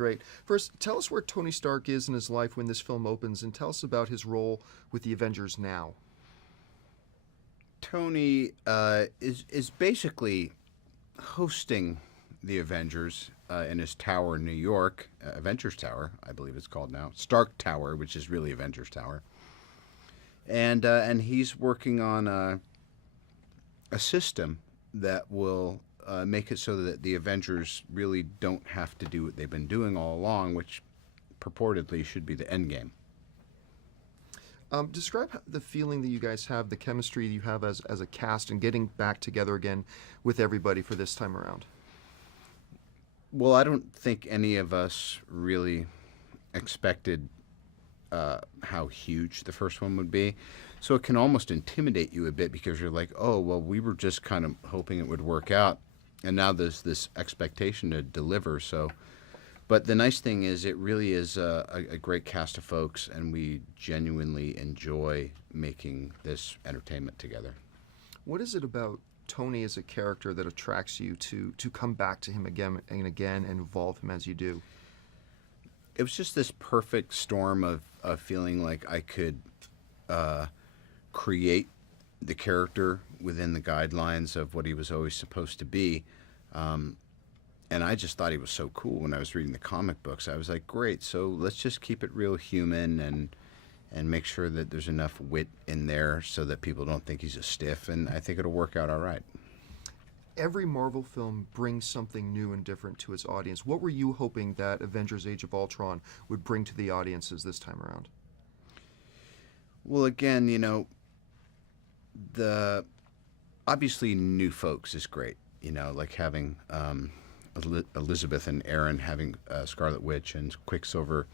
great. First, tell us where Tony Stark is in his life when this film opens, and tell us about his role with the Avengers now. Tony is basically hosting the Avengers in his tower in New York, Avengers Tower, I believe it's called now, Stark Tower, which is really Avengers Tower, and he's working on a system that will make it so that the Avengers really don't have to do what they've been doing all along, which purportedly should be the end game. Describe the feeling that you guys have, the chemistry you have as a cast, and getting back together again with everybody for this time around. Well, I don't think any of us really expected how huge the first one would be. So it can almost intimidate you a bit because you're like, oh, well, we were just kind of hoping it would work out. And now there's this expectation to deliver. So, but the nice thing is it really is a great cast of folks, and we genuinely enjoy making this entertainment together. What is it about Tony as a character that attracts you to come back to him again and again and involve him as you do? It was just this perfect storm of feeling like I could create the character within the guidelines of what he was always supposed to be. And I just thought he was so cool when I was reading the comic books. I was like, great, so let's just keep it real human and make sure that there's enough wit in there so that people don't think he's a stiff, and I think it'll work out all right. Every Marvel film brings something new and different to its audience. What were you hoping that Avengers Age of Ultron would bring to the audiences this time around? Well, again, the obviously new folks is great. Like having Elizabeth and Aaron, having Scarlet Witch and Quicksilver,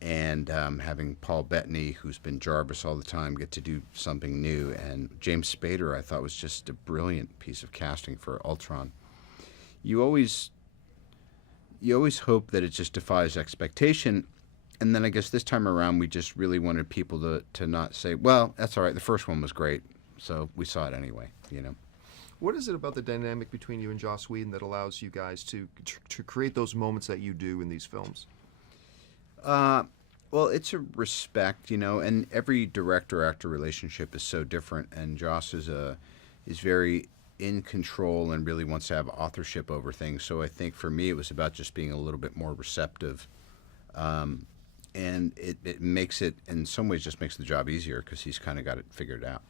and having Paul Bettany, who's been Jarvis all the time, get to do something new. And James Spader, I thought, was just a brilliant piece of casting for Ultron. You always hope that it just defies expectation. And then I guess this time around, we just really wanted people to not say, well, that's all right, the first one was great, so we saw it anyway, What is it about the dynamic between you and Joss Whedon that allows you guys to create those moments that you do in these films? Well, it's a respect, and every director-actor relationship is so different, and Joss is very in control and really wants to have authorship over things. So I think for me it was about just being a little bit more receptive. And it makes it, in some ways, just makes the job easier because he's kind of got it figured out.